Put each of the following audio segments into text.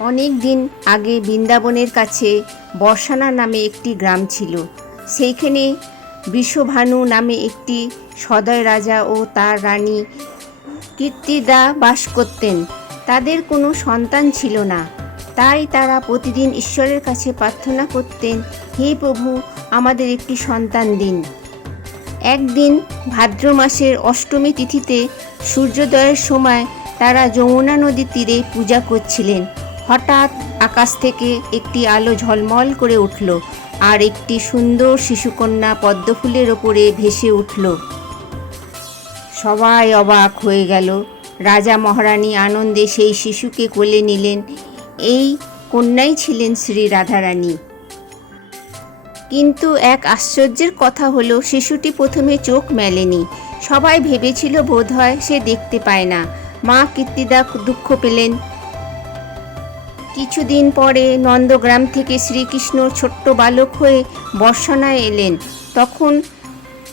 অনেক দিন আগে বৃন্দাবনের কাছে বর্ষানা নামে একটি গ্রাম ছিল। সেইখানে বৃষভানু নামে একটি সদয় রাজা ও তার রানী কীর্তিদা বাস করতেন। তাদের কোনো সন্তান ছিল না। তাই তারা প্রতিদিন ঈশ্বরের কাছে প্রার্থনা করতেন, হে প্রভু, আমাদের একটি সন্তান দিন। একদিন ভাদ্র মাসের অষ্টমী তিথিতে সূর্যোদয়ের সময় তারা যমুনা নদীর তীরে পূজা করছিলেন। হঠাৎ আকাশ থেকে একটি আলো ঝলমল করে উঠল আর একটি সুন্দর শিশুকন্যা পদ্মফুলের ওপরে ভেসে উঠল। সবাই অবাক হয়ে গেল। রাজা মহারানী আনন্দে সেই শিশুকে কোলে নিলেন। এই কন্যাই ছিলেন শ্রী রাধারানী। কিন্তু এক আশ্চর্যের কথা হলো, শিশুটি প্রথমে চোখ মেলেনি। সবাই ভেবেছিল বোধ হয় সে দেখতে পায় না। মা কীর্তিদা দুঃখ পেলেন। কিছুদিন পরে নন্দগ্রাম থেকে শ্রীকৃষ্ণ ছোট্ট বালক হয়ে বর্ষণায় এলেন। তখন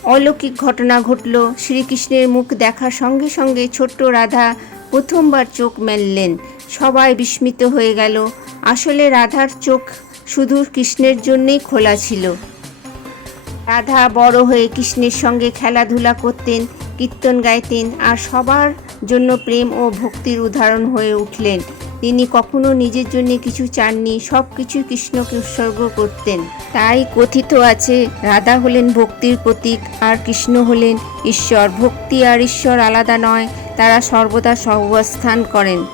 অলৌকিক ঘটনা ঘটল। শ্রীকৃষ্ণের মুখ দেখার সঙ্গে সঙ্গে ছোট্ট রাধা প্রথমবার চোখ মেললেন। সবাই বিস্মিত হয়ে গেল। আসলে রাধার চোখ শুধু কৃষ্ণের জন্যেই খোলা ছিল। রাধা বড় হয়ে কৃষ্ণের সঙ্গে খেলাধুলা করতেন। কীর্তন গাইতেন আর সবার জন্য প্রেম ও ভক্তির উদাহরণ হয়ে উঠলেন। তিনি কখনো নিজের জন্য কিছু চাননি, সব কিছু কৃষ্ণকে উৎসর্গ করতেন। তাই কথিত আছে, রাধা হলেন ভক্তির প্রতীক আর কৃষ্ণ হলেন ঈশ্বর। ভক্তি আর ঈশ্বর আলাদা নয়, তারা সর্বদা সহবস্থান করেন।